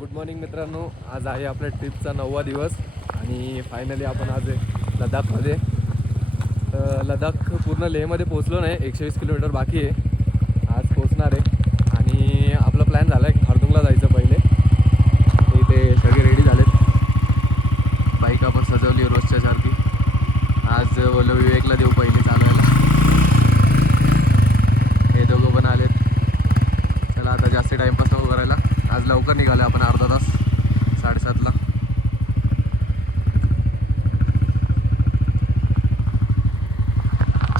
Good morning मित्रांनो, आज आहे आपल्या ट्रिपचा 9वा दिवस आणि फायनली आपण आज लडाखमध्ये लडाख पूर्ण लेहमध्ये पोहोचलो नाही. 120 किलोमीटर बाकी आहे. आज पोहोचणार आहे आणि आपला प्लॅन झाला आहे खारदुंगला जायचं पहिले. इथे सगळे रेडी झालेत. बाईक आपण सजवली रोजच्या सारखी. आज बोललो विवेकला देऊ पहिले चालवायला. हे दोघं पण आलेत. चला आता जास्त टाईमपास नको करायला. आज लवकर निघाले आपण, अर्धा तास 7:30ला.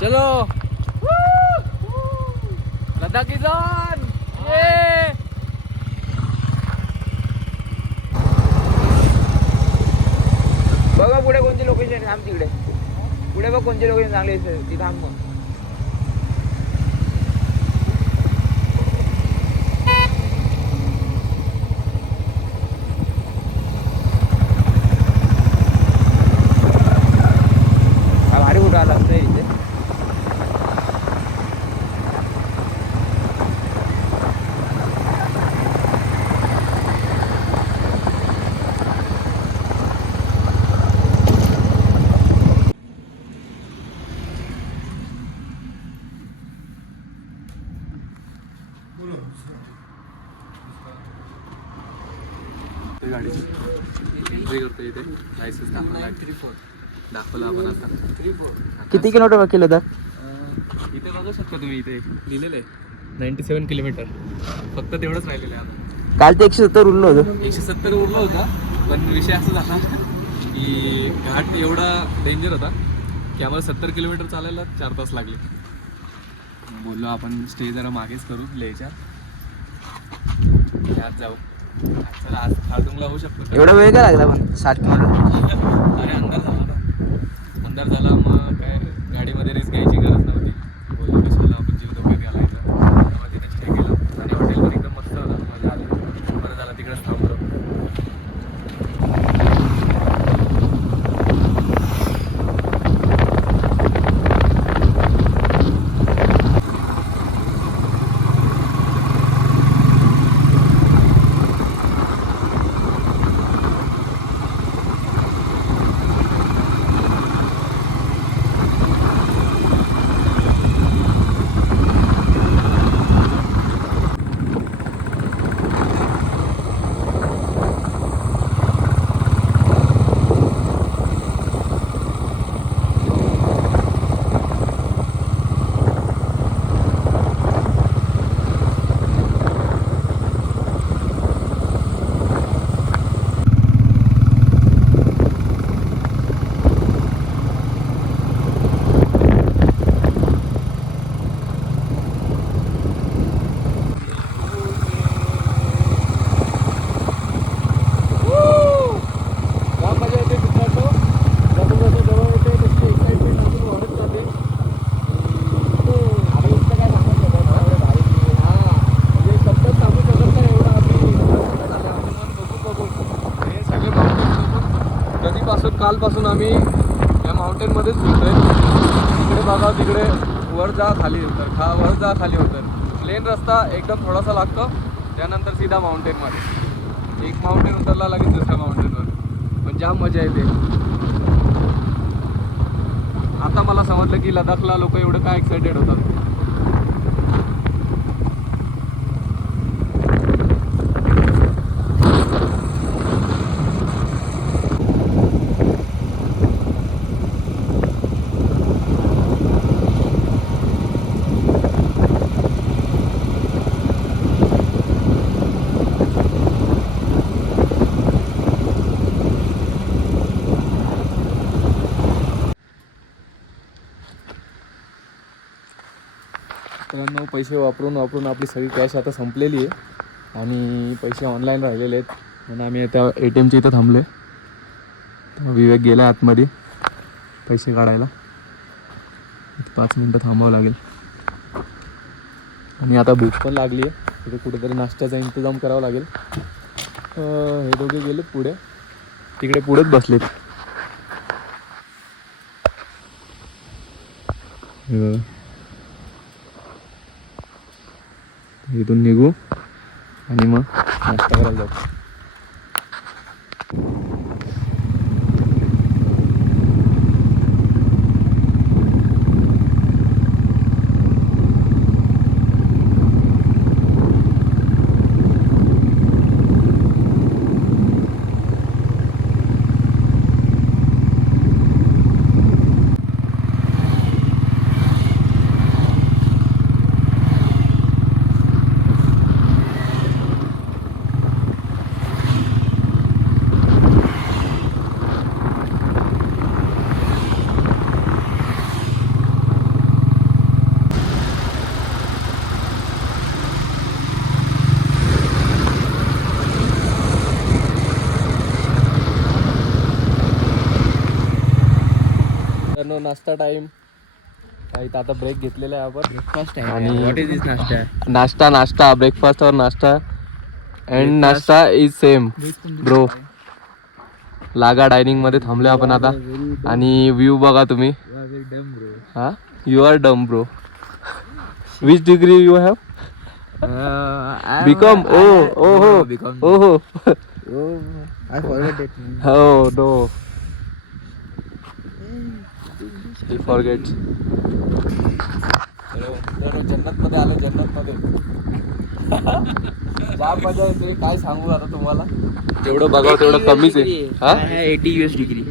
चलो लडाखी जान. बघा पुढे कोणती लोकेशन थांब, तिकडे पुढे बघ कोणती लोकेशन चांगली आहे ती थांब. मग भारी कुठं आला असतं इथे. गाडी एंट्री करतो इथे. लायसन्स दाखवलं आपण आता. किती किलोमीटर केलं तर इथे बघू शकता तुम्ही, इथे लिहिलेलं आहे 97 किलोमीटर. फक्त तेवढंच राहिलेलं आहे आता. काल ते 170 उरलं होतं. 170 उरलं होता, पण विषय असा झाला की घाट एवढा डेंजर होता की आम्हाला 70 किलोमीटर चालायला 4 तास लागले. बोललो आपण स्टे जरा मागेच करू, लेहच्या त्यात जाऊ. चला आज खारदुंगला होऊ शकतो. एवढा वेळ काय लागला पण 60 किलोमीटर. अरे अंधार झाला होता. अंधार झाला मग काय गाडीमध्ये रिस्क घ्यायची गरज नव्हती. बोललो कशाला आपण जीव धोक्यात घालायचा. तेव्हा तिथे स्टे केला आणि हॉटेल पण एकदम मस्त होता. मजा आली. बरं झालं तिकडेच थांबलो. कालपासून आम्ही या माउंटेनमध्येच फिरतोय. तिकडे बघा, तिकडे वर जा खाली उतर, वर जा खाली उतर. प्लेन रस्ता एकदम थोडासा लागतो, त्यानंतर सीधा माउंटेनमध्ये. एक माउंटेन उतरला लागेल दुसऱ्या माउंटेनवर, पण जाम मजा येते. आता मला समजलं की लडाखला लोक एवढं काय एक्सायटेड होतात. मित्रांनो, पैसे वापरून आपली सगळी कॅश आता संपलेली आहे आणि पैसे ऑनलाईन राहिलेले आहेत. म्हणून आम्ही आता ATMच्या इथं थांबलो आहे. विवेक गेला आतमध्ये पैसे काढायला. 5 मिनटं थांबावं लागेल. आणि आता भूक पण लागली आहे. तिथे कुठेतरी नाश्त्याचा इंतजाम करावा लागेल. हे दोघे गेलेत पुढे, तिकडे पुढेच बसलेत. इथून निघू आणि मग नाश्ता करायला जाऊ. नाश्ता टाइम काही आता ब्रेक घेतलेला आहे आपण. ब्रेकफास्ट आणि- व्हॉट इज दिस नाश्ता? नाश्ता ब्रेकफास्ट और nashta and nashta is same bro. लागा डायनिंग मध्ये थांबलो आपण आता. आणि व्ह्यू बघा तुम्ही. हा you are dumb bro. Which degree you have? BCom. ओ हो ओ हो I forgot it. हो नो ही फॉरगेट. जन्नत मध्ये आलो. जन्नत मध्ये जाम मजा येते. काय सांगू आता तुम्हाला. जेवढं बघावं तेवढं कमीच आहे. हा 80 US degree.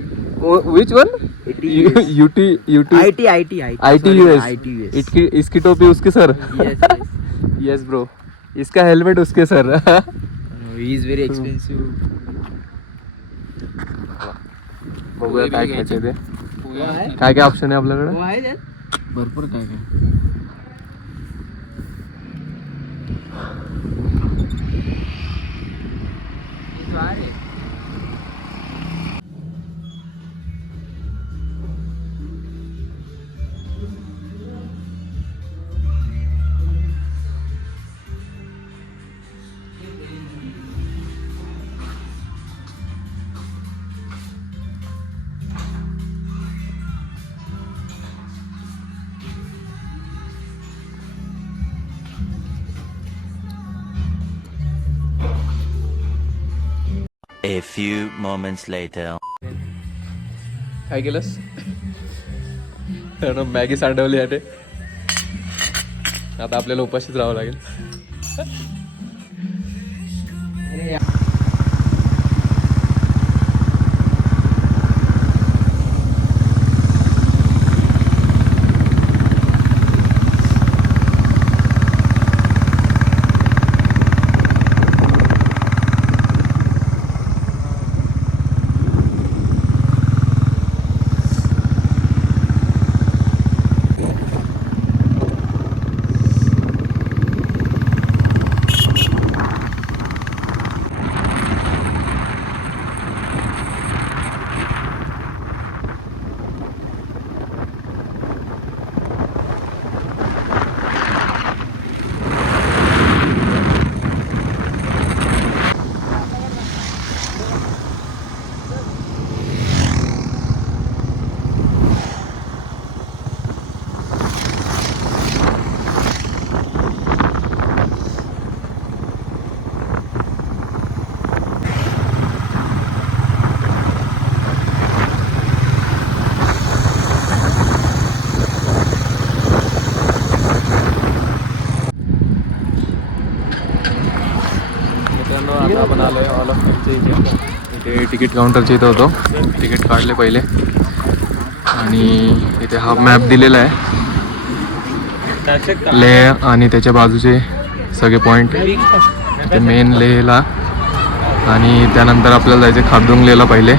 Which one? 80 UT IT US. इसकी टोपी उसके सर. Yes bro. इसका हेलमेट उसके sir. He is very expensive. बघूया काय खायचे ते. काय काय ऑप्शन आहे आपल्याकडे. आहे त्यात? भरपूर काय काय. A few moments later. काय केलंस? मॅगी सांडवली आहे. आता आपल्याला उपाशीच राहावं लागेल. आता आपण आलोय ऑल ऑफ फिल्मच्या इथे तिकीट काउंटरच्या इथं होतो. तिकीट काढले पहिले आणि इथे हा मॅप दिलेला आहे लेह आणि त्याच्या बाजूचे सगळे पॉईंट. इथे मेन लेहला आणि त्यानंतर आपल्याला जायचं खारदुंग लेहला पहिले.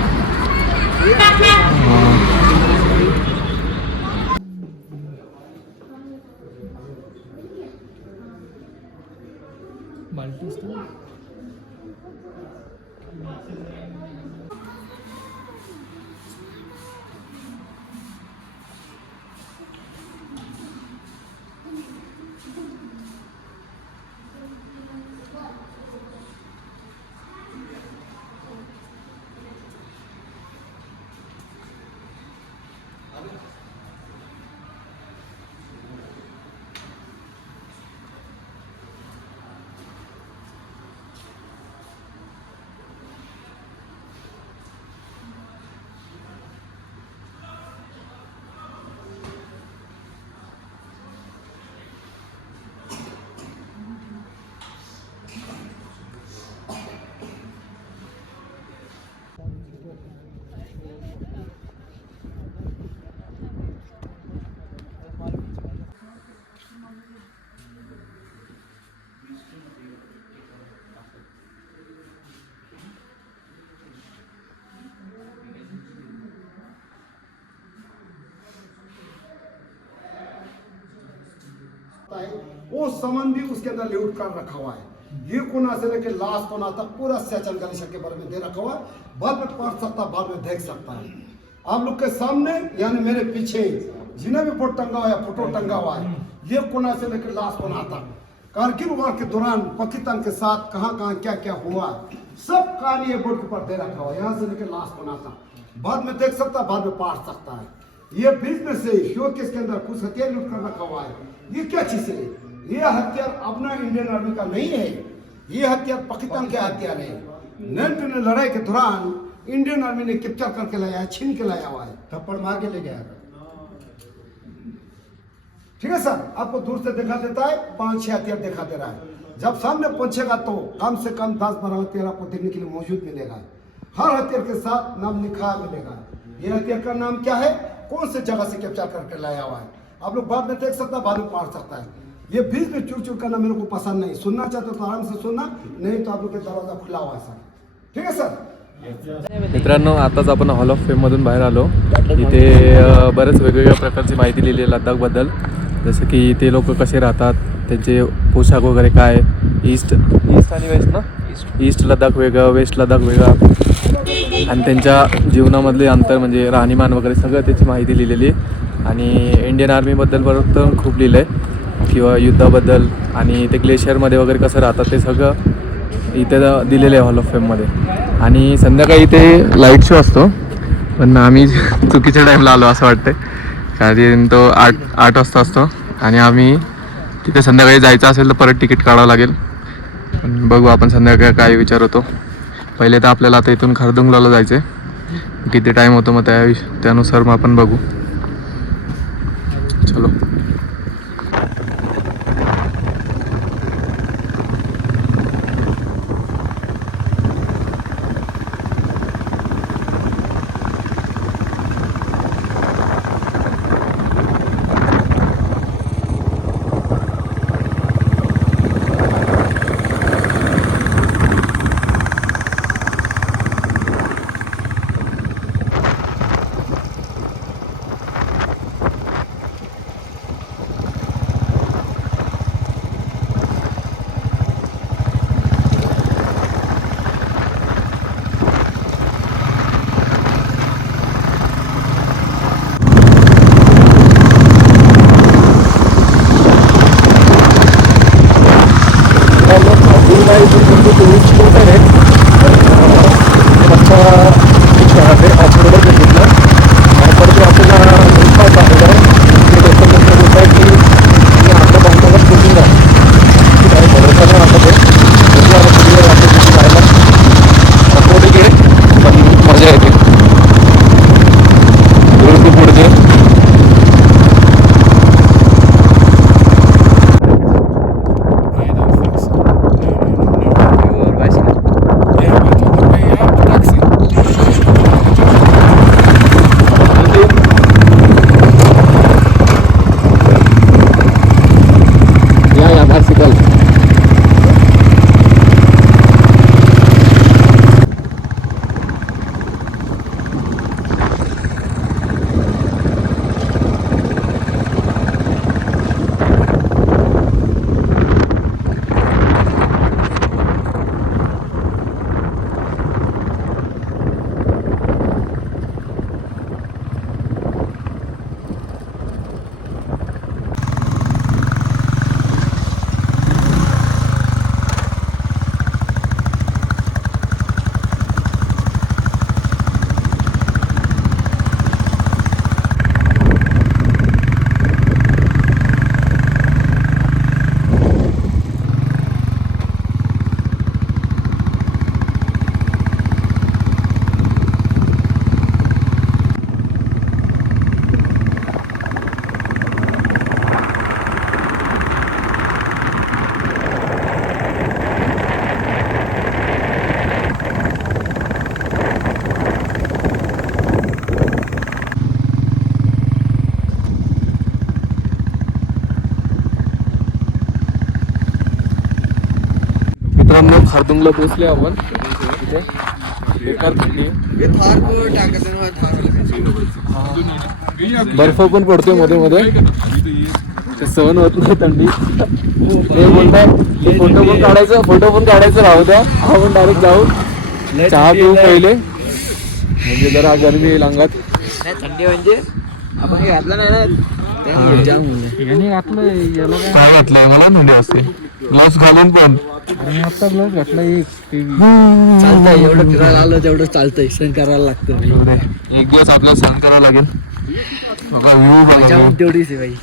वो समन भी उसके अंदर लिउट कर रखा हुआ है. ये कोना से लेके लास्ट कोना तक पूरा सैचन गलेशिया के बारे में दे रखा हुआ है. बाद में पढ़ सकता, बाद में देख सकता है. आप लोग के सामने यानी मेरे पीछे जिन्हें भी फोटो टंगा हुआ है, फोटो टंगा हुआ है, ये कोना से लेकर लास्ट कोना तक कारगिल वार के दौरान पाकिस्तान के साथ कहाँ कहाँ क्या क्या हुआ सब कहानी ये बोर्ड के ऊपर दे रखा हुआ है, यहाँ से लेकर लास्ट कोना तक। बाद में देख सकता है, बाद में पढ़ सकता है। ये बीच में से शोकेस के अंदर कुछ हथियार लूट कर रखा हुआ है। ये क्या चीज है? ये हथियार अपना इंडियन आर्मी का नहीं है, ये हथियार पाकिस्तान के हथियार है। 19 लड़ाई के दौरान इंडियन आर्मी ने कैप्चर करके लाया है, छीन के लाया हुआ है, थप्पड़ मार के ले गया। ठीक है सर, आपको दूर से दिखा देता है, 5-6 हथियार दिखा दे रहा है। जब सामने पहुंचेगा तो कम से कम 10-12 हथियार आपको देखने के लिए मौजूद मिलेगा। हर हथियार के साथ नाम लिखा मिलेगा। ये हथियार का नाम क्या है, कौन से जगह से कैप्चर करके लाया हुआ है, आप लोग बाद में देख सकता है, बाद में पढ़ सकता है। ये बीच में चूर चूर करना मेरे को पसंद नहीं। सुनना चाहते तो आराम से सुनना, नहीं तो आप लोग के दरवाजा खुला हुआ है सर। ठीक है सर। मित्रांनो, आताच आपण हॉल ऑफ फेममधून बाहेर आलो. इथे बरेच वेगवेगळ्या प्रकारची माहिती लिहिली आहे लडाखबद्दल, जसं की ते लोक कसे राहतात, त्यांचे पोशाख वगैरे काय, ईस्ट आणि वेस्ट ना, ईस्ट लडाख वेगळं, वेस्ट लडाख वेगळं, आणि त्यांच्या जीवनामधले अंतर म्हणजे राहणीमान वगैरे सगळं त्याची माहिती लिहिलेली. आणि इंडियन आर्मीबद्दल पण खूप लिहिलं आहे, किंवा युद्धाबद्दल आणि ते ग्लेशियरमध्ये वगैरे कसं राहतात ते सगळं इथे दिलेलं आहे हॉल ऑफ फेममध्ये. आणि संध्याकाळी इथे लाईट शो असतो, पण आम्ही चुकीच्या टाईमला आलो असं वाटतं, कारण तो 8 वाजता असतो आणि आम्ही तिथे संध्याकाळी जायचं असेल तर परत तिकीट काढावं लागेल. पण बघू आपण संध्याकाळी काय विचार होतो. पहिले तर आपल्याला आता इथून खारदुंगला जायचं आहे, किती टाईम होतो मग त्यानुसार मग आपण बघू. चलो. मित्रांनो, खारदुंगला पोहोचले आपण. इथे बेकार थंडी, बर्फ पण पडतोय मध्ये मध्ये, ते सहन होत नाही थंडी. ते बोलतात फोटो पण काढायचं राहू द्या, आपण डायरेक्ट जाऊ चहा पिऊ पहिले, म्हणजे जरा गरमी येईल अंगात. नाही थंडी म्हणजे आपण हे घातलं नाही ना त्यामुळे जाम होऊन काय घातलंय मला थंडी असते ग्लोव्स घालून पण आता ग्लोव्ह घातला चालतंय एवढं फिरायला आलं तेवढं चालतंय सण करायला लागतं एक दिवस आपल्याला सहन करावं लागेल बघा व्ह्यू बघा तेवढीच आहे बाई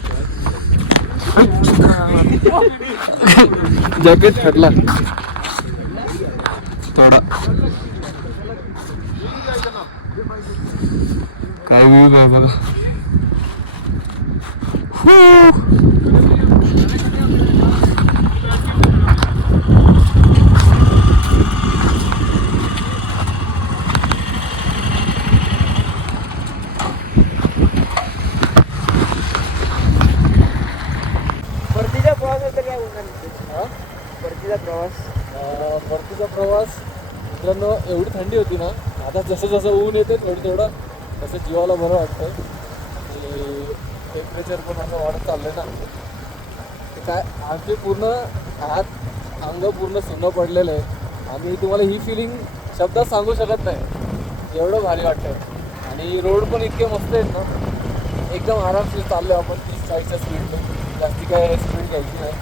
जॅकेट फाटला थोडा काय व्ह्यू आहे बघा परतीचा प्रवास तर काय होणार परतीचा प्रवास परतीचा प्रवास मित्रांनो एवढी थंडी होती ना आता जसं जसं ऊन येते थोडं तसं जीवाला बरं वाटतंय आणि टेम्परेचर पण असं वाढत चाललंय ना ते काय आमचे पूर्ण हात अंग पूर्ण सुन्न पडलेलं आहे आणि तुम्हाला ही फिलिंग शब्दात सांगू शकत नाही एवढं भारी वाटतंय आणि रोड पण इतके मस्त आहेत ना एकदम आरामशीर चाललो आपण 30-40च्या स्पीडने जास्ती काय स्पीड घ्यायची नाही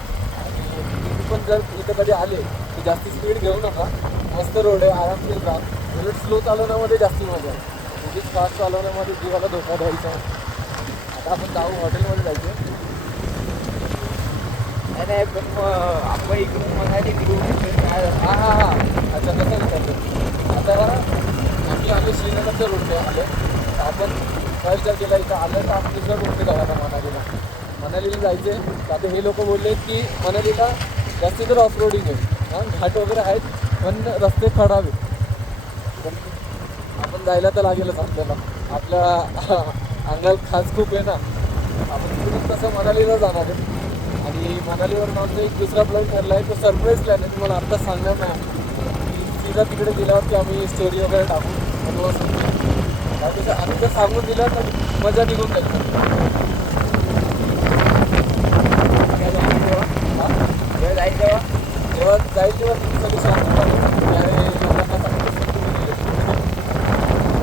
आणि तुम्ही पण जर इथं कधी आले तर जास्ती स्पीड घेऊ नका मस्त रोड आहे आरामशीर जा उलट स्लो चालवण्यामध्ये जास्ती मजा आहे उगीच फास्ट चालवण्यामध्ये जीवाला धोका द्यायचा आता आपण जाऊ हॉटेलमध्ये जायचं नाही पण आपण इकडून मनाली हां हां हां अच्छा कसं विचारतो आता आम्ही आलो श्रीनगरच्या रोडने आलो तर आपण काय विचार केला इथं आलं तर आपण दुसऱ्या रोडने जाऊ आता मनालीला जायचं आहे तर आता हे लोक बोलले की मनालीला जास्ती तर ऑफ रोडिंग आहे हां घाट वगैरे आहेत पण रस्ते खराब आहेत पण आपण जायला तर लागेलच आपल्याला आपल्या अंगात खास खूप आहे ना आपण तिकडून तसं मनालीला जाणार आहे आणि मनालीवर आमचा एक दुसरा प्लॅन ठरला आहे तो सरप्राईज प्लॅन आहे तुम्हाला आत्ताच सांगणार नाही की सीधा तिकडे गेल्यावरती आम्ही स्टोरी वगैरे टाकू आम्ही जर सांगून दिलं तर मजा निघून जाईल जेव्हा जाईल तेव्हा तुम्ही सगळे सांगून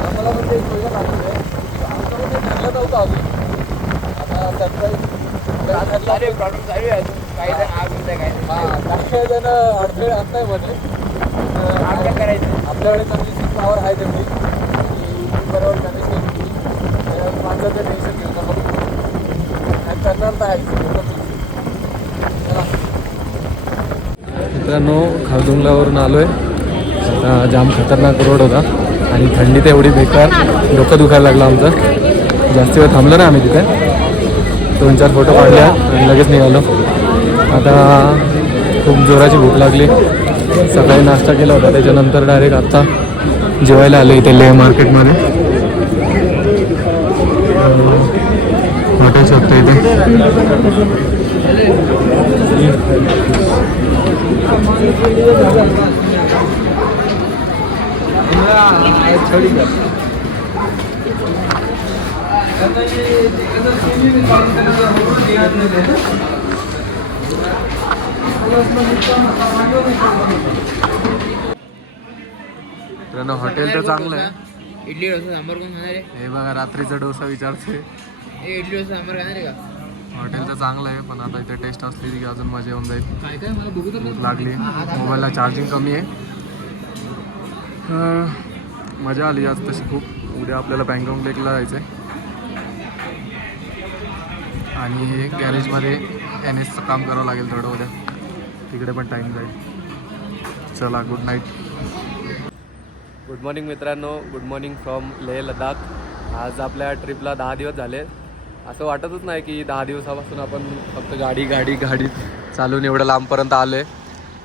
आम्हाला म्हणजे एक वेगळं लागलं आहे आमच्यामध्ये ठरलं नव्हतं अजून आता सरप्राईज प्रॉब्लेम चालू आहे काही जण आग होतं काही जण अडथळे आणताय मध्ये काय करायचं आपल्याकडे चांगली सीट पॉवर आहे तेवढी आणि बरोबर मॅनेज केली माझं ते टेन्शन घेऊ नका आणि करणार तर आहे मित्रांनो खारदुंगलावरून आलो आहे आता जाम खतरनाक रोड होता आणि थंडी तर एवढी बेकार डोकं दुखायला लागलं आमचं जास्त वेळ थांबलो ना आम्ही तिथे 2-4 फोटो काढले आणि लगेच निघालो आता खूप जोराची भूक लागली सकाळी नाश्ता केला होता त्याच्यानंतर डायरेक्ट आत्ता जेवायला आलो इथे लेह मार्केटमध्ये हॉटेल शकतो इथे मित्रांनो हॉटेल तर चांगलं आहे इडली डोसा सांबार कोण खाणार आहे हे बघा रात्रीचा डोसा विचारते इडली डोसा सांबार खाणार आहे का हॉटेल तर चांगलं आहे पण आता इथे टेस्ट असली की अजून मजा येऊन जाईल काय काय मला बघू तर भूक लागली मोबाईलला चार्जिंग कमी आहे मजा आली आज तशी खूप उद्या आपल्याला बँकॉक लेकला जायचं आहे आणि गॅरेजमध्ये NSचं काम करावं लागेल थोडं उद्या तिकडे पण टाईम जाईल चला गुड नाईट गुड मॉर्निंग मित्रांनो good morning from Leh Ladakh आज आपल्या ट्रिपला 10 दिवस झाले असं वाटतच नाही की 10 दिवसापासून आपण फक्त गाडी चालून एवढं लांबपर्यंत आलो आहे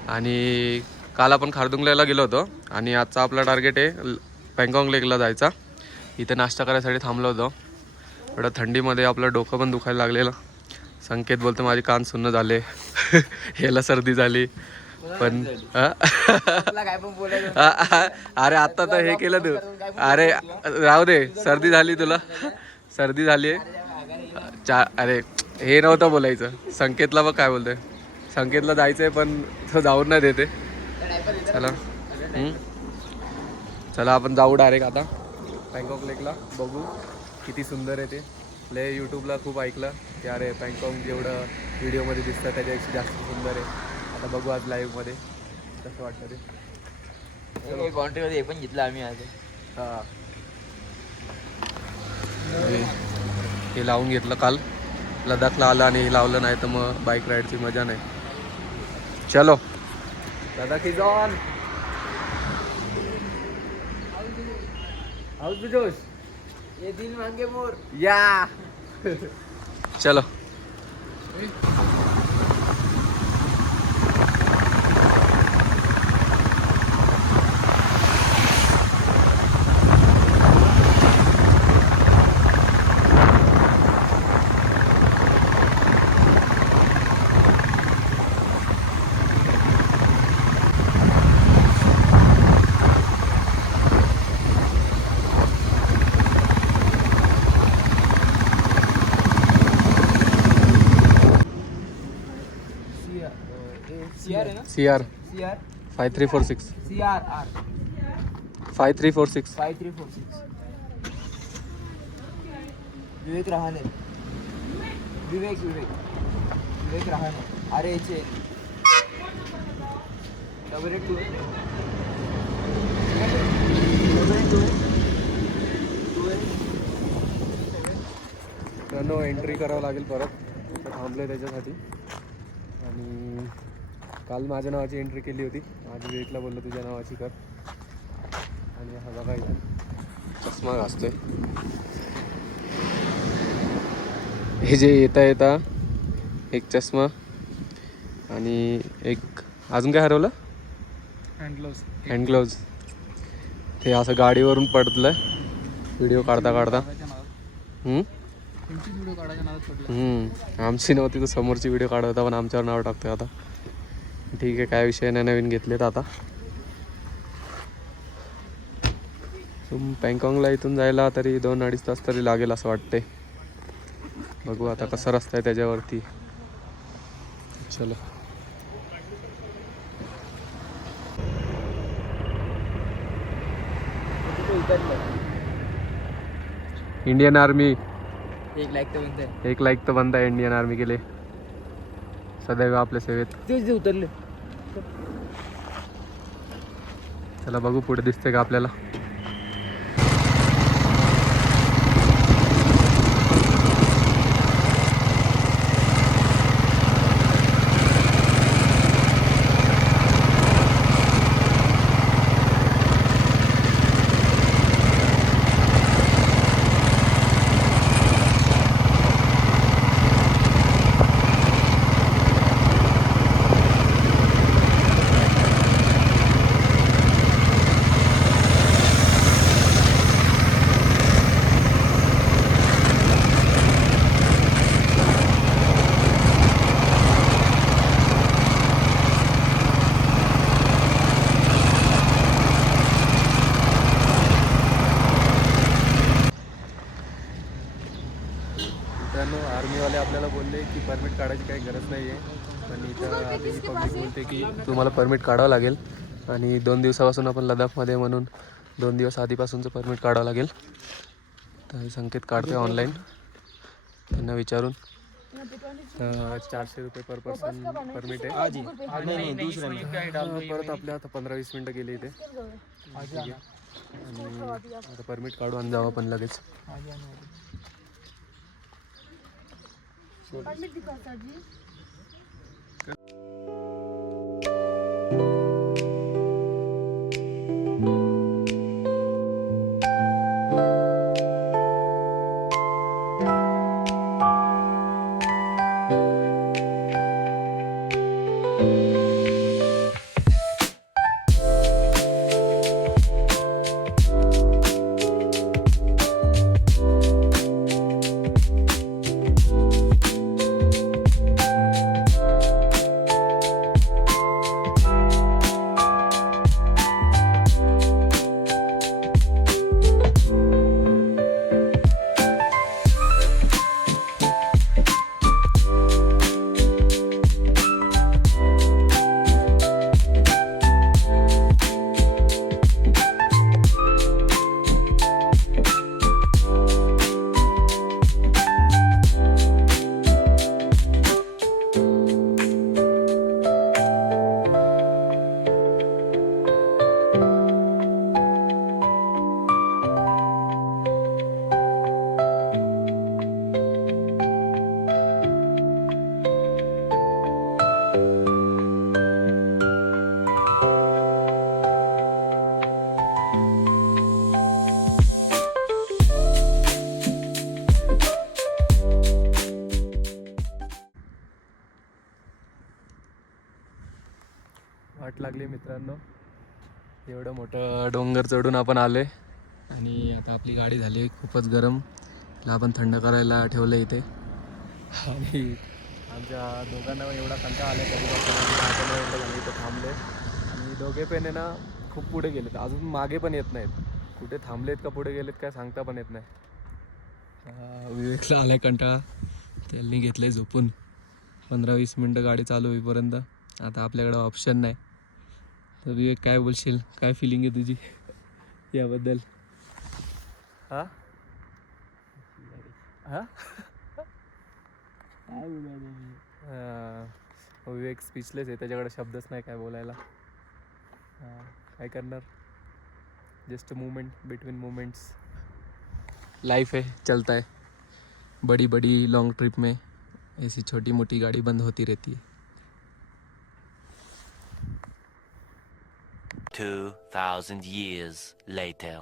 आणि काल आपण खारदुंगल्याला गेलो होतो आणि आजचा आपला टार्गेट आहे बँकॉक लेकला जायचा इथे नाश्ता करायसाठी थांबलो होतो एवढं थंडीमध्ये आपलं डोकं पण दुखायला लागलेलं संकेत बोलतो माझे कान सुन्न झाले ह्याला सर्दी झाली पण काय पण बोलायचं अरे आत्ता तर हे केलं तू अरे राहू दे सर्दी झाली तुला सर्दी झाली आहे अरे हे नव्हतं बोलायचं संकेतला बघ काय बोलतोय संकेतला जायचं आहे पण तो जाऊन नाही देते चला चला आपण जाऊ डायरेक्ट आता बँकॉक लेकला बघू किती सुंदर आहे ते. लय यूट्यूबला खूप ऐकलं की अरे पँगकाँग जेवढं व्हिडिओमध्ये दिसतं त्याच्यापेक्षा जास्त सुंदर आहे. आता बघू आज लाईव्हमध्ये कसं वाटतं ते. कॉन्ट्रीमध्ये हे पण घेतलं आम्ही आज. हां हे लावून घेतलं काल लडाखला आलं आणि हे लावलं नाही तर मग बाईक राईडची मजा नाही. चलो Ladakh is on. House the जोश ये दिल मांगे मोर. या चलो. CR है ना? CR CR 5346 CRR 5346 5346. विवेक रहाणे. विवेक रहाणे. RHA 882 त्यानं एंट्री करावं लागेल परत. इथं थांबलो आहे त्याच्यासाठी. आणि काल माझ्या नावाची एंट्री केली होती. आज विवेकला बोललो तुझ्या नावाची कर. आणि हा बघा इथं चष्मा घासतोय. हे जे येता एक चष्मा आणि एक अजून काय हरवलं. Hand gloves. ते असं गाडीवरून पडलं व्हिडिओ काढता आमची नव्हती तर समोरची व्हिडिओ काढत होता पण आमच्यावर नाव टाकतोय आता. ठीक आहे काय विषय नाही. नवीन घेतलेत आता. पँगकाँगला इथून जायला तरी 2-2.5 तास तरी लागेल असं वाटते. बघू आता कसा रस्ता आहे त्याच्यावरती. चलो इंडियन आर्मी 1 लाख तो बनता है. 1 लाख तो बनता है इंडियन आर्मी के लिए. सदैव आपल्या सेवेत. तेच उतरले. चला बघू पुढे दिसते का आपल्याला. मित्रांनो आर्मीवाले आपल्याला बोलले की परमिट काढायची काही गरज नाही आहे. पण इथं आधी पब्लिक बोलते की तुम्हाला परमिट काढावं लागेल. आणि 2 दिवसापासून आपण लडाखमध्ये म्हणून 2 दिवस आधीपासूनचं परमिट काढावं लागेल. तर संकेत काढते ऑनलाईन त्यांना विचारून. तर 400 रुपये पर पर्सन परमिट आहे. परत आपल्या आता 15-20 मिनटं गेली इथे. आणि आता परमिट काढू आणि जाऊ आपण लगेच. मित्रांनो, एवढं मोठं डोंगर चढून आपण आले आणि आता आपली गाडी झाली खूपच गरम. तिला आपण थंड करायला ठेवलं इथे आणि आमच्या दोघांना एवढा कंटाळा आला कधी झालं इथं थांबले आणि दोघे पण आहे ना खूप पुढे गेलेत, अजून मागे पण येत नाहीत. कुठे थांबलेत का पुढे गेलेत काय सांगता पण येत नाही. विवेकला आलाय कंटाळा, त्यांनी घेतलंय झोपून. 15-20 मिनटं गाडी चालू होईपर्यंत. आता आपल्याकडं ऑप्शन नाही. तर विवेक काय बोलशील, काय फिलिंग आहे तुझी याबद्दल? हा हा विवेक स्पीचलेस आहे, त्याच्याकडे शब्दच नाही काय बोलायला. काय करणार, just movement between movements. Life है, चलता है. बड़ी बड़ी लॉन्ग ट्रिप में ऐसी छोटी मोटी गाड़ी बंद होती रहती है. 2000 years later.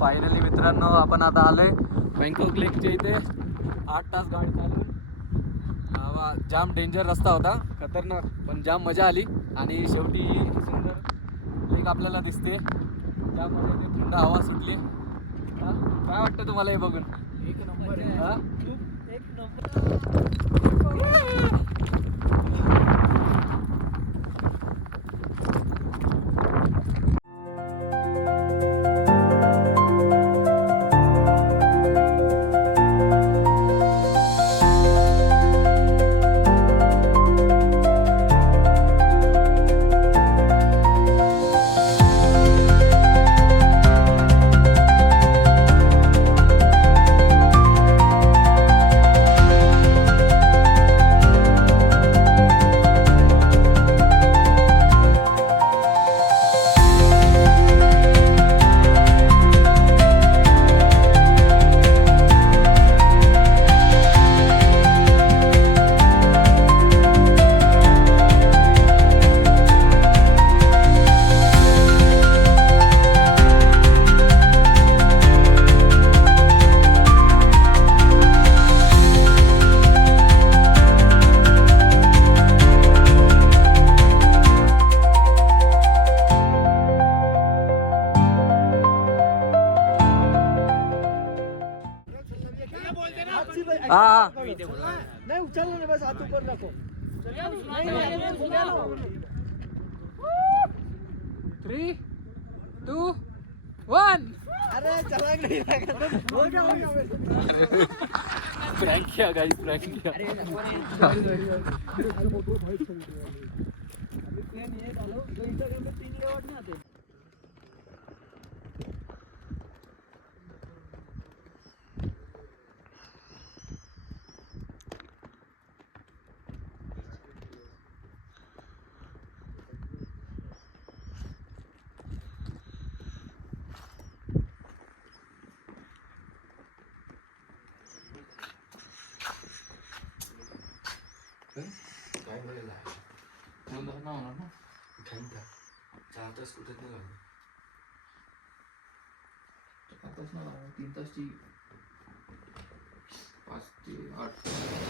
फायनली मित्रांनो आपण आता आलोय बँकॉक लेकच्या इथे. 8 तास गाडी चालवून. जाम डेंजर रस्ता होता, खतरनाक, पण जाम मजा आली. आणि शेवटी ही सुंदर लेक आपल्याला दिसते. जाम मजा येते, थंड हवा सुटली. काय वाटतं तुम्हाला हे बघून? एक नंबर आहे. एक नंबर. हाँ नहीं उछलना नहीं, बस हाथ ऊपर रखो. 3, 2, 1. अरे चला नहीं. हो गया. प्रँक किया गाइस, प्रँक किया.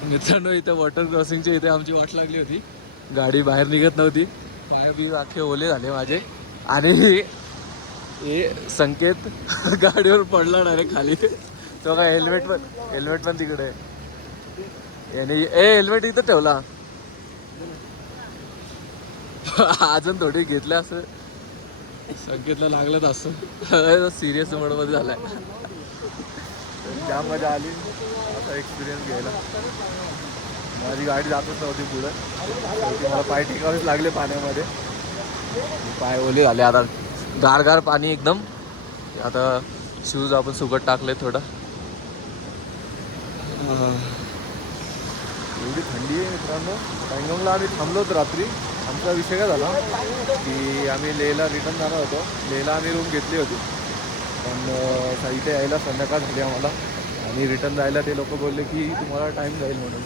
मित्रांनो, इथे वॉटर क्रॉसिंगच्या इथे आमची वाट लागली होती. गाडी बाहेर निघत नव्हती. पाय बी अख्खे ओले झाले माझे. आणि हे संकेत गाडीवर पडला डायरेक्ट खाली. तो काय हेल्मेट पण तिकडे आहे. याने हेल्मेट इथं ठेवला. अजून थोडी घेतलं असं. संकेतला लागलं असं. सिरियस मोडमध्ये झालाय. जाम मजा आली असा एक्सपिरियन्स घ्यायला. माझी गाडी जातच नव्हती पुढं. शेवटी मला पाय टिकावेच लागले पाण्यामध्ये. पाय ओले झाले आता. गार पाणी एकदम. आता शूज आपण सुकट टाकले थोडं. एवढी थंडी आहे मित्रांनो. पँगॉंगला आम्ही थांबलोत रात्री. आमचा विषय काय झाला की आम्ही लेहला रिटर्न जाणार होतो. लेहला आम्ही रूम घेतली होती, पण इथे यायला संध्याकाळ झाली आम्हाला. आणि रिटर्न जायला ते लोक बोलले की तुम्हाला टाईम जाईल म्हणून.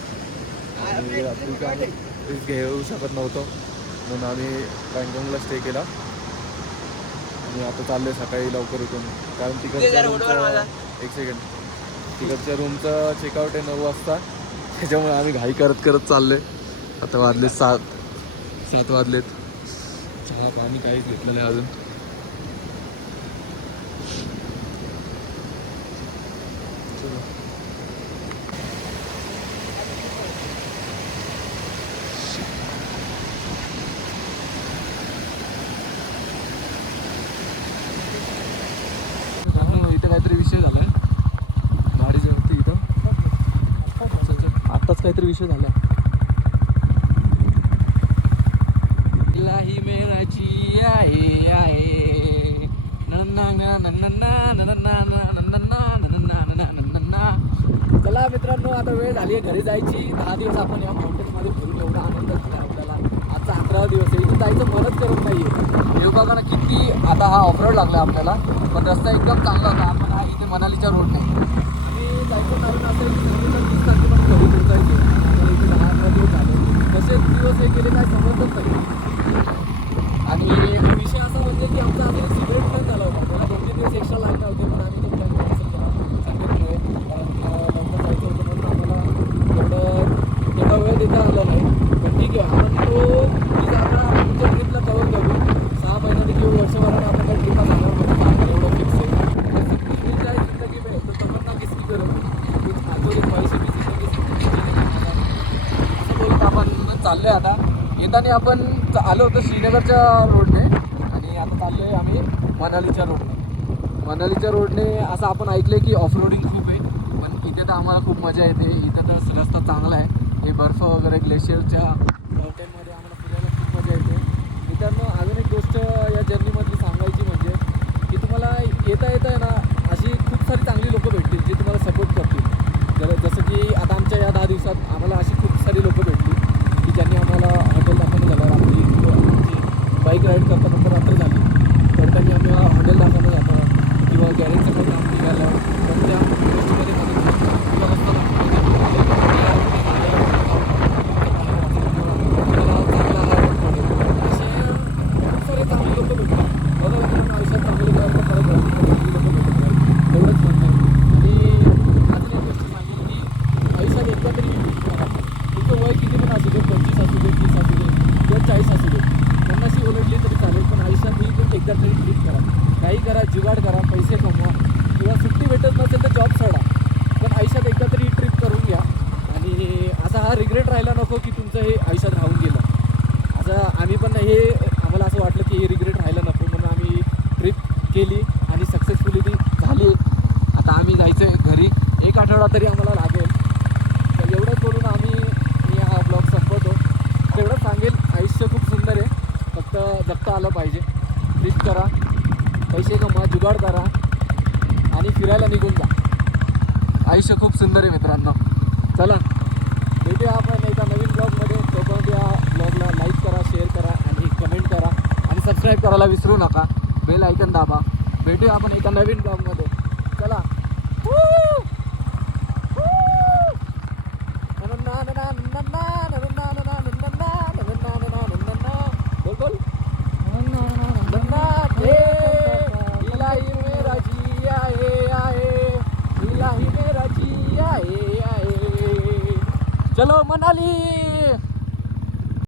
आणि रात्रीचं आम्ही रिस्क घेऊ शकत नव्हतो म्हणून आम्ही पँगॉंगला स्टे केला. आणि आता चालले सकाळी लवकर उठून. कारण तिकडच्या रूमचं तिकडच्या रूमचं चेकआउट आहे 9 वाजता. त्याच्यामुळे आम्ही घाई करत चालले. आता वाजले 7 वाजलेत. चहा पाणी काहीच घेतलं नाही अजून. इथं काहीतरी विषय झालाय गाडीच्या वरती. इथं आत्ताच काहीतरी विषय झाला. ही मेराची आहे. चला मित्रांनो, आता वेळ झाली आहे घरी जायची. 10 दिवस आपण या माउंटेनमध्ये फिरून एवढा आनंद झाला आपल्याला. आजचा 11वा दिवस आहे. इथे जायचं मनच करत नाहीये. हे बघा ना किती. आता हा ऑफरोड लागला आपल्याला, पण रस्ता एकदम चांगला होता. आपण इथे मनालीच्या रोडने आणि जायचं कारण असेल 20 तारखेपर्यंत घरी पोहोचायचे. तर इथे 10-11 दिवस झाले. कसे दिवस हे गेले काय समजतच नाही. आणि विषय असा म्हणजे की आमचा आधी सिक्रेट प्लॅन झाला होता. मला 2-3 दिवस एक्स्ट्रा लागले होते, पण आम्ही तो प्लॅन कॅन्सल केला संकेतमुळे. लवकर जायचं होतं म्हणून आम्हाला तेवढा वेळ देता आला नाही. पण ठीक आहे, आपण ही जागा पुढच्या ट्रिपला कवर करू. 6 महिन्याने किंवा वर्षभराने आपल्याकडे ट्रिपा जाणार म्हणजे एवढं फिक्स आहे. जिंदगी में तो तमन्ना किसकी करो तो एक पैसे की जिंदगी असं बोलत आपण चाललोय. आता येताना आपण आलो होतो श्रीनगरच्या रोडने आणि आता चाललो आहे आम्ही मनालीच्या रोडने. मनालीच्या रोडने असं आपण ऐकलं आहे की ऑफरोडिंग खूप आहे, पण इथे तर आम्हाला खूप मजा येते. इथं तर रस्ता चांगला आहे. हे बर्फ वगैरे ग्लेशियरच्या माउंटेनमध्ये आम्हाला फिरायला खूप मजा येते. मित्रांनो, अजून एक गोष्ट या जर्नीमधली सांगायची म्हणजे की तुम्हाला येता आहे ना अशी खूप सारी चांगली लोकं भेटतील जी तुम्हाला सपोर्ट करतील. जसं की आता आमच्या या 10 दिवसात आम्हाला अशी खूप सारी लोकं भेटली की ज्यांनी आम्हाला हॉटेल दाखवणं झालं. आमची बाईक राईड करता नंतर रात्र झाली तर त्यांनी आम्हाला हॉटेल दाखवणं जातं किंवा गॅरेजचं पण काम निघालं तर त्या गोष्टीमध्ये मदत किंवा सारे चांगली लोकं भेटतात. बरोबर, आयुष्यात चांगले लोकं परत लोकं भेटतात. एवढंच म्हणणं आहे. आणि अजून एक गोष्ट सांगेल की आयुष्यात एकदा तरी तुमचं वय किती पण असू दे, 25 असू दे, 30 असू दे किंवा 40 असू दे, 50शी ओरडली तरी चालेल, पण आयुष्यात ही पण एकदा तरी ट्रिप करा. काही करा, जुगाड करा, पैसे कमवा किंवा सुट्टी भेटत नसेल तर जॉब सोडा, पण आयुष्यात एकदा तरी ट्रिप करून घ्या. आणि असा हा रिग्रेट राहायला नको की तुमचं हे आयुष्यात राहून गेलं. असं आम्ही पण हे आम्हाला असं वाटलं की हे रिग्रेट राहायला नको म्हणून आम्ही ट्रिप केली आणि सक्सेसफुली ती झाली. आता आम्ही जायचं आहे घरी. 1 आठवडा तरी आम्हाला लागेल ट्रिप करा, पैसे कमवा, जुगाड करा आणि फिरायला निघून जा. आयुष्य खूप सुंदर आहे मित्रांनो. चला भेटूया आपण एका नवीन ब्लॉगमध्ये. तोपर्यंत या ब्लॉगला लाईक करा, शेअर करा आणि कमेंट करा आणि सबस्क्राईब करायला विसरू नका. बेल आयकन दाबा. भेटूया आपण एका नवीन ब्लॉगमध्ये. चला. बोल बोल. इलाही मेरा जिया आहे, इलाही मेरा जिया आहे. चलो मनाली.